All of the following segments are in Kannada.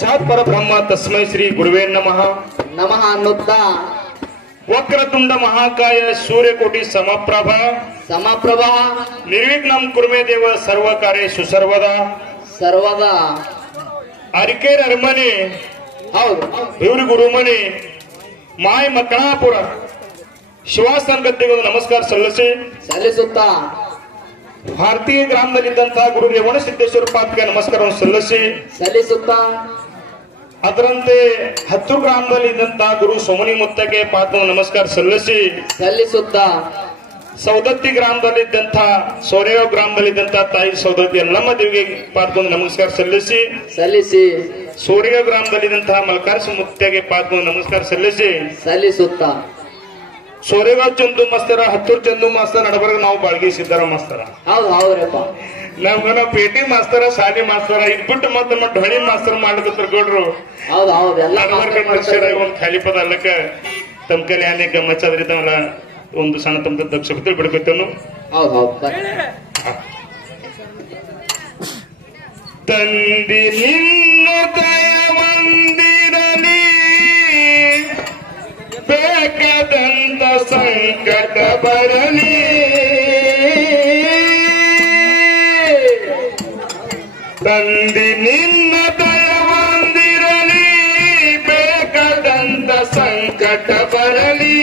ಸಾಕ್ಷಾತ್ ಪರಬ್ರಹ್ಮ ತಸ್ಮೈ ಶ್ರೀ ಗುರುವೇ ನಮಃ ನಮಃ ಅನ್ನುತ್ತಾ ವಕ್ರತುಂಡ ಮಹಾಕಾಯ ಸೂರ್ಯಕೋಟಿ ಸಮಪ್ರಭ ನಿರ್ವಿಘ್ನಂ ಕುರ್ಮೇ ದೇವ ಸರ್ವ ಕಾರ್ಯೇಷು ಸರ್ವದಾ ಅರಿಕೇರ ಅರಮನೆ ಹೌದು ಇವ್ರ ಗುರುಮನೆ ಮಾಯ ಮಕ್ಕಳಾಪುರ ಶಿವಾಸನ ಗದ್ದೆಗೆ ಒಂದು ನಮಸ್ಕಾರ ಸಲ್ಲಿಸುತ್ತಾ ಭಾರತೀಯ ಗ್ರಾಮದಲ್ಲಿದ್ದಂತಹ ಗುರು ರೇವಣಸಿದ್ದೇಶ್ವರ ಪಾದಕ್ಕೆ ನಮಸ್ಕಾರವನ್ನು ಸಲ್ಲಿಸುತ್ತಾ ಅದರಂತೆ ಹತ್ತೂರು ಗ್ರಾಮದಲ್ಲಿದ್ದಂತಹ ಗುರು ಸೋಮನಿ ಮುತ್ತಗೆ ಪಾದವನ್ನು ನಮಸ್ಕಾರ ಸಲ್ಲಿಸುತ್ತಾ ಸೌದತ್ತಿ ಗ್ರಾಮದಲ್ಲಿದ್ದಂತಹ ಸೋರೇವ ಗ್ರಾಮದಲ್ಲಿದ್ದಂತಹ ತಾಯಿ ಸೌದತ್ತಿ ಎಲ್ಲಮ್ಮ ದೇವಿಗೆ ಪಾದವನ್ನು ನಮಸ್ಕಾರ ಸಲ್ಲಿಸಿ ಸೋರೇವ ಗ್ರಾಮದಲ್ಲಿದ್ದಂತಹ ಮಲ್ಕಾರ್ಸ ಮುತ್ತಗೆ ಪಾದವನ್ನು ನಮಸ್ಕಾರ ಸಲ್ಲಿಸುತ್ತಾ ಸೋರೇಗಾವ್ ಚಂದು ಮಾಸ್ತರ ಹತ್ತೂರು ಚಂದು ಮಾಸ್ತರ ನಡಬರ್ಗ ನಾವು ಬಾಳ್ಗಿ ಸಿದ್ದಾರ ಮಾಸ್ತರ ಹೌದ್ರಪ್ಪ ನಾವು ಪೇಟಿ ಮಾಸ್ತರ ಶಾಲಿ ಮಾಸ್ತರ ಇಟ್ಬಿಟ್ಟು ಮತ್ತೆ ನಮ್ಮ ಢೊಳಿ ಮಾಸ್ತರ ಮಾಡ್ಲಿಕ್ಕೆ ಗೌಡ್ರು ಒಂದ್ ಖಾಲಿ ಪದ ಅಲ್ಲಕ್ಕ ತಮ್ಮ ಕಲೆ ಆನೆ ಗಮ್ಮಚ್ಚಾದ್ರಿ ತಮ್ಮ ಒಂದು ಸಣ್ಣ ತಮ್ಮ ದಕ್ಷ ಬಿಡ್ಕೊತೇನು ತಂದಿ ನಿನ್ನ ದಯವಂದಿರಲಿ ಬೇಕಾದಂತ ಸಂಕಟ ಬರಲಿ ತಂದಿ ನಿನ್ನ ದಯವಂದಿರಲಿ ಬೇಕಾದಂತ ಸಂಕಟ ಬರಲಿ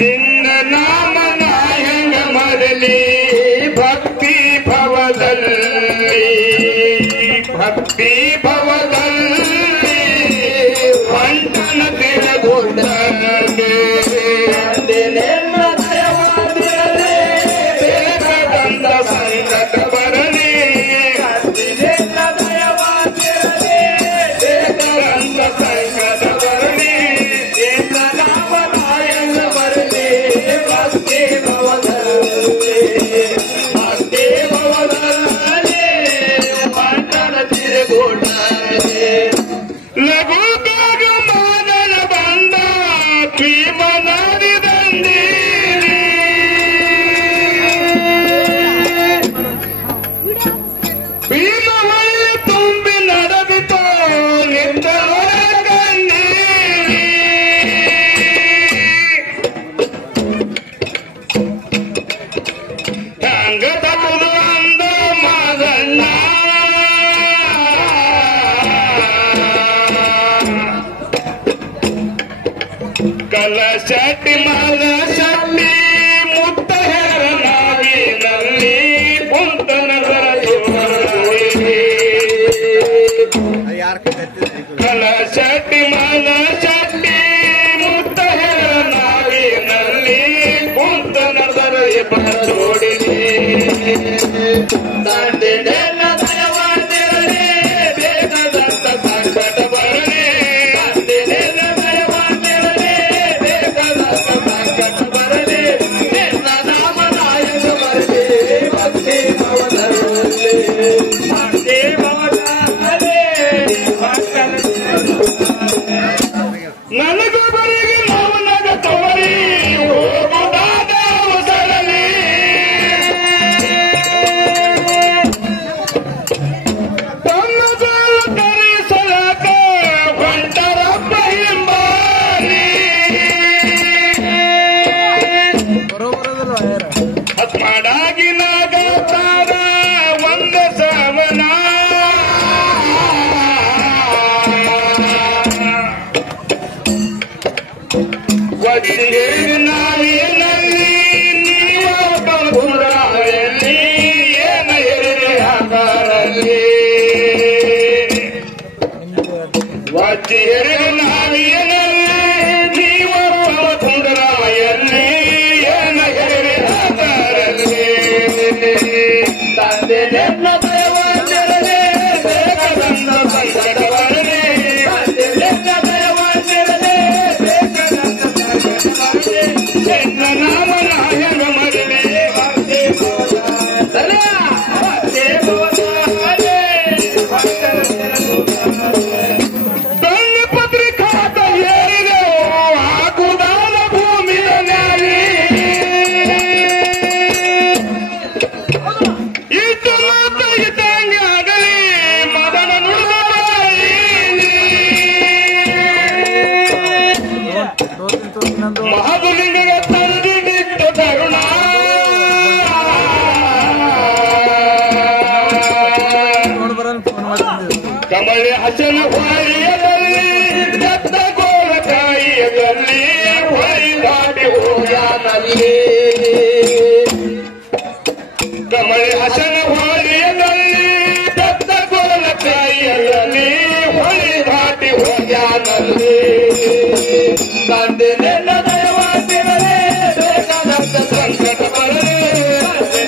ನಿನ್ನ ನಾಮ ನಾಯಂಗ ಮರಲಿ ಭಕ್ತಿ ಭವದಲ್ಲಿ ವಂಟನ ತಿರಗೊಂಡನೆ ಬೇಕಾದಂತ ಸಂಕಟ ಬರಲಿ ಬೇಕಾದಂತ ಸಂಕಟ ಬರಲಿ ನಿನ್ನ ನಾಮ ನಾಯಂಗ ಮರಲಿ ಭಕ್ತಿ ಭವದಲ್ಲಿ ವಂಟನ ತಿರಗೊಂಡನೆ ಲಘು ಬೇಗ ಮಾನನ ಬಂದ ಭೀಮನಾಡಿದಂಡಿ ಭೀಮ ಹೊಳೆ ತುಂಬಿ ನಡೆದಿತೋ ನಿಂತವರ ಕಣ್ಣಿ ಹಂಗ ತಪ್ಪುದು ಅಂದ ಮಾದಣ್ಣ ಕಲಶಟಿ ಮಲಶಟಿ ಮುತ್ತ ಹೆರನಾಗಿನಲ್ಲಿ ಕುಂತನಗರ ಕಲಶಟಿ ಮಲಶಟಿ ಮುತ್ತ ಹೆರನಾಗಿನಲ್ಲಿ ಕುಂತನಗರ ಬರದೋಡಿದೆ ತಂದೆನೆಲ್ಲ ದಯವಾದಿರಲಿ ಬೇಕಾದಂತ ಸಂಕಟ ಬರಲಿ ತಂದೆನೆಲ್ಲ ದಯವಾದಿರಲಿ ಬೇಕಾದಂತ ಸಂಕಟ ಬರಲಿ ನಿನ್ನ ನಾಮ ನಾಯಕ ಬರಲಿ ಭಕ್ತಿ ಭವದಲ್ಲಿ ಭಕ್ತಿ ಭವದಲ್ಲಿ ನನಗೂ ಬರಿಗೆ ನಾವು ನಗ ತವರಿ ಹೋಗುದಾದ ಹೊಸರಲ್ಲಿ ತನ್ನ ತರಿಸಲಾಕ ಹೊಂಟರಪ್ಪ ಹಿಂಬಾರಿ ಹತ್ಮಾಡಾಗಿ ನಾಗತಾರ ಒಂದ ಸವನ ವಜ್ಜಿಗೆ ನಾವಿನಲ್ಲಿ ನೀವೊಬ್ಬ ಪುರಾಯಲ್ಲಿ ಏನ ಹಾಕಾರಲ್ಲಿ ವಜ್ಜಿಗೆ ನಾವಿನಲ್ಲಿ ನೀವೊಬ್ಬ ಪುರಾಯಲ್ಲಿ ಏನ ಹಾಕಾರಲ್ಲಿ ತಂದೆ ನೆನ್ನ ದಯವಂದಿರಲಿ ಬೇಕಾದಂತ ಸಂಕಟ ಬರಲಿ ತಂದೆ ನೆನ್ನ ದಯವಂದಿರಲಿ ಬೇಕಾದಂತ ಸಂಕಟ ಬರಲಿ ನಿನ್ನ ನಾಮ ನಾಯಕ ಮರಲಿ ಭಕ್ತಿ ಭವದಲ್ಲಿ ಬೆಳ್ಳಿ ಪತ್ರಿಕಾತ ಏರಿದೆ ಹಾಕುದಾನ ಭೂಮಿಯ ನ್ಯಾಲಿ ಇಟ್ಟು ಇದ್ದಂಗೆ ಆಗಲಿ ಮದನ ನುಡಿದ ಕಮಳಿ ಹಸನ ಹೊಳೆಯದಲ್ಲಿ ದತ್ತ ಗೋಲಕಾಯಿಯದಲ್ಲಿ ಹೊಳಿ ದಾಟಿ ಹೋಗ್ಯಾನಲ್ಲಿ ಕಮಳಿ ಹಸನ ಹೊಳೆಯದಲ್ಲಿ ದತ್ತ ಗೋಲಕಾಯಿಯದಲ್ಲಿ ಹೊಳಿ ದಾಟಿ ಹೋಗ್ಯಾನಲ್ಲಿ ತಂದೆ ನೆನ್ನ ದಯವಾದಿರಲೇ ಬೇಕಾದಂತ ಸಂಕಟ ಬರಲೇ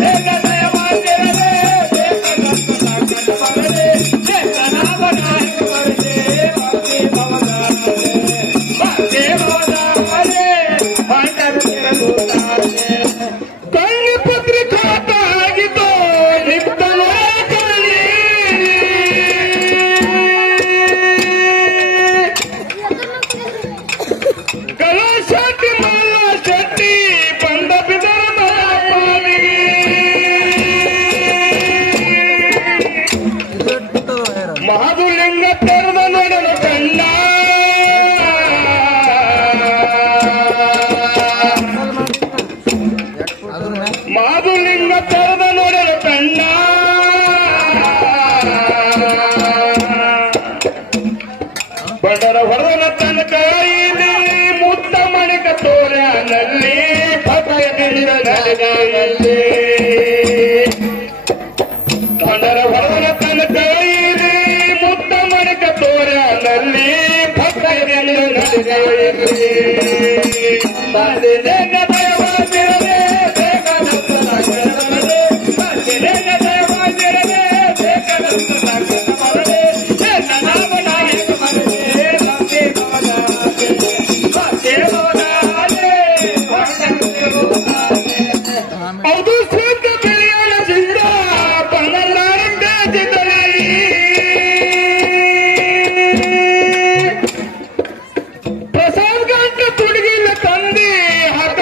ನೆನ್ನ ದಯವಾದಿರಲೇ ಬೇಕಾದಂತ ಸಂಕಟ ಬರಲೇ ನಾಮನಾಯಕ ಬರಲೇ ಭಕ್ತಿ ಭವದಾರೇ ಕಣ್ಣಿ ಪತ್ರಿಕಾತ ಆಗಿದ್ದು ನಿತ್ತಲ ಕಲಿ ಕಲಾಶೆಟ್ಟಿ ಮಲ್ಲ ಶೆಟ್ಟಿ ಬಂದ ಬಿದರ ಮಹಾದುಲಿಂಗ ತೆರೆದ ನೋಡಲು ಕಣ್ಣ ಮಹಾದುಲಿಂಗ ತೆರೆದ ನೋಡಲು ಕಣ್ಣ ಬಂಡರ ಹೊರದನ ತನ್ನ ಕೈಯಲ್ಲಿ ಮುತ್ತ ಮಣಿಕ ತೋರನಲ್ಲಿ ಭಕ್ತಿಯ ನಲಿಗೆಯಲ್ಲಿ ಬಂಡರ ಹೊರದನ ತನ್ನ ಕೈಯಲ್ಲಿ ಮುತ್ತ ಮಣಿಕ ತೋರನಲ್ಲಿ ಭಕ್ತಿಯ ನಲಿಗೆಯಲ್ಲಿ ತಂದೆ ನೆನ್ನ ದಯವಾದಿರಲೇ ಬೇಕಾದಂತ ಸಂಕಟ ಬರಲೇ ತಂದೆ ನೆನ್ನ ದಯವಾದಿರಲೇ ಬೇಕಾದಂತ ಸಂಕಟ ಬರಲೇ ನೆನ್ನ ನಾಮನಾಯಕ ಬರಲೇ ಭಕ್ತಿ ಭವದಾರೇ ಅದು ಸಿದ್ಧ ಬೆಳೆಯಲ ಸಿದ್ಧ ಬನ್ನಲಾರಂಗ ಜಿದ್ದಲಿ ಪ್ರಸಾದ್ ಗಂಟ ತುಡುಗಿಲ್ಲ ತಂದೆ ಹಠ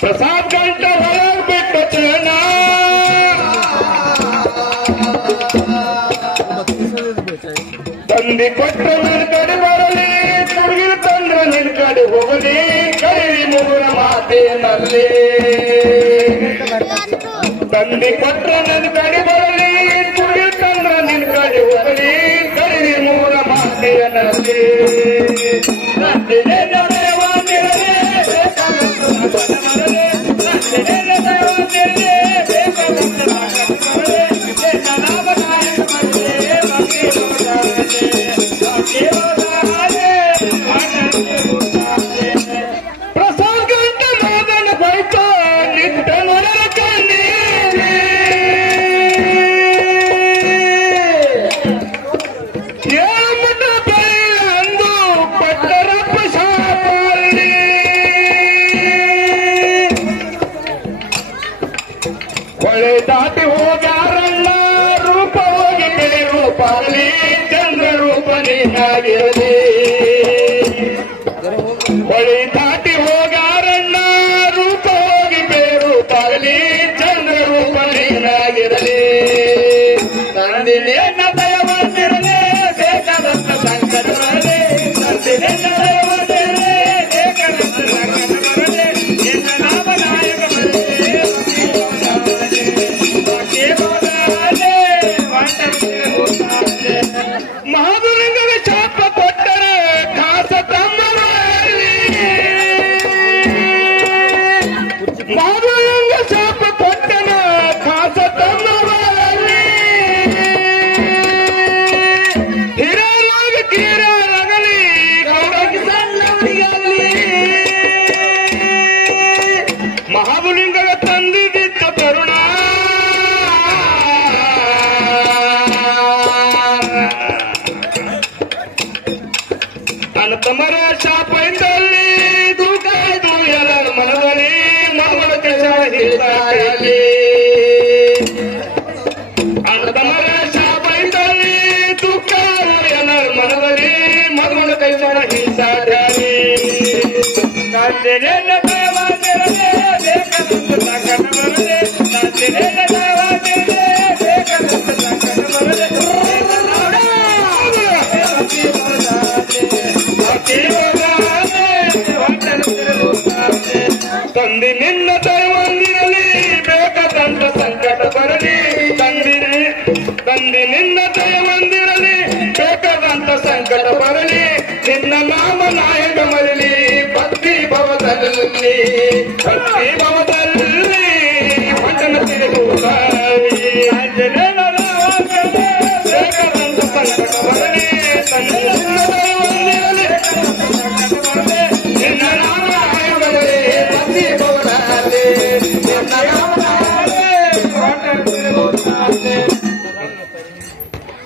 ಪ್ರಸಾದ್ ಗಂಟ ಹೊರಗೆ ಬಿಟ್ಟ ಚರಣ ತಂದೆ ಕೊಟ್ಟ ನಿನ್ ಕಡೆ ಬರಲಿ ತುಡುಗಿನ ತಂದ್ರ ನಿನ್ ಕಡೆ ಹೋಗಲಿ ಕೈಲಿ ಮೂರ ಮಾತೇನಲ್ಲಿ ತಂದೆ ಕೊಟ್ಟ ನಿನ್ ಕಡೆ ಬರಲಿ ತುಡುಗಿನ ತಂದ್ರ ನಿನ್ ಕಡೆ ಹೋಗಲಿ ಕೈಲಿ ಮೂರ ಮಾತೇನಲ್ಲಿ ತಂದೆ ನಿನ್ನ ದಯವಾದಿರಲೇ ಬೇಕಾದಂತ ಸಂಕಟ ಬರಲೇ ತಂದೆ ನಿನ್ನ ದಯವಾದಿರಲೇ ಬೇಕಾದಂತ ಸಂಕಟ ಬರಲೇ ನಿನ್ನ ನಾಮನಾಯಕ ಬರಲೇ ಭಕ್ತಿ ಭವದಾರೇ ಪ್ರಸಾದ್ ಗಂಟ ನಾದನ ಬೈತ ನಿಂತ ನೋಡಲ ಕಣ್ಣಿ ಏಮಟ ಬೆಳೆಯ ಅಂದು ಪಟ್ಟರಪ್ಪ ಶಾಪಲ್ಲಿ ಹೊಳೆ ದಾಟಿ ಹೋಗ್ಯಾರಲ್ಲ ರೂಪ ಹೋಗಿ ಬೆಳೆ ರೂಪಾಗಲಿ ಚಂದ್ರ ರೂಪ ನೀನಾಗಿರಲಿ ಹೊಳೆ ದಾಟಿ ಹೋಗ್ಯಾರಣ್ಣ ರೂಪ ಹೋಗಿ ಬೆಳೆ ರೂಪಾಗಲಿ ಚಂದ್ರ ರೂಪ ನೀನಾಗಿರಲಿ ತಂದೆ ನಿನ್ನ ದಯವಾದಿರಲೇ ಬೇಕಾದಂತ ಸಂಕಟ ಬರಲೇ ತಂದೆ ನಿನ್ನ ದಯವಾದಿರಲೇ ಬೇಕಾದಂತ ಸಂಕಟ ಬರಲೇ ನಿನ್ನ ನಾಮನಾಯಕ ಬರಲೇ ಭಕ್ತಿ ಭವದಾರೇ ಮಹಾದುಲಿಂಗನ ಶಾಪ ಕೊಟ್ಟರೆ ಖಾಸ ತಮ್ಮನಲ್ಲಿ ಮಹಾದುಲಿಂಗ ಶಾಪ ಕೊಟ್ಟನ ಖಾಸ ತಮ್ಮನಲ್ಲಿ ಹಿರಿಯರಾಗ ಕಿರಿಯರಾಗಲಿ ಗೌಡಗೆ ಸಣ್ಣವರಿಗಾಗಲಿ ಮಹಾಬಲಿಂಗನ ತಂದಿದ್ದ ತರುಣ ನನ್ನ ತಮ್ಮರ ಶಾಪ ಇದ್ದಲ್ಲಿ ದುಃಖಾಯ್ತು ಎಲ್ಲರ ಮನದಲ್ಲಿ ಮಗಳ ಕೆಸರಲ್ಲಿ ನನ್ನ ತಮ್ಮರ ಶಾಪ ಇದ್ದಲ್ಲಿ ದುಃಖ ಎಲ್ಲರ ಮನದಲ್ಲಿ ಮಗಳ ಕೈಸರ ಹಿಂಸಾಡಲಿ ತಂದೆ ನಿನ್ನ ದಯವಾದಿರಲೇ ಬೇಕಾದಂತ ಸಂಕಟ ಬರಲೇ ತಂದೆ ನಿನ್ನ ದಯವಾದಿರಲೇ ಬೇಕಾದಂತ ಸಂಕಟ ಬರಲೇ ತಂದೆ ನಿನ್ನ ದಯವಂದಿರಲಿ ಬೇಕಾದ ನಿನ್ನ ನಾಮ ನಾಯಕ ಮರಳಿ ಭಕ್ತಿ ಭವದಲ್ಲಿ ಭಕ್ತಿ ಭವದ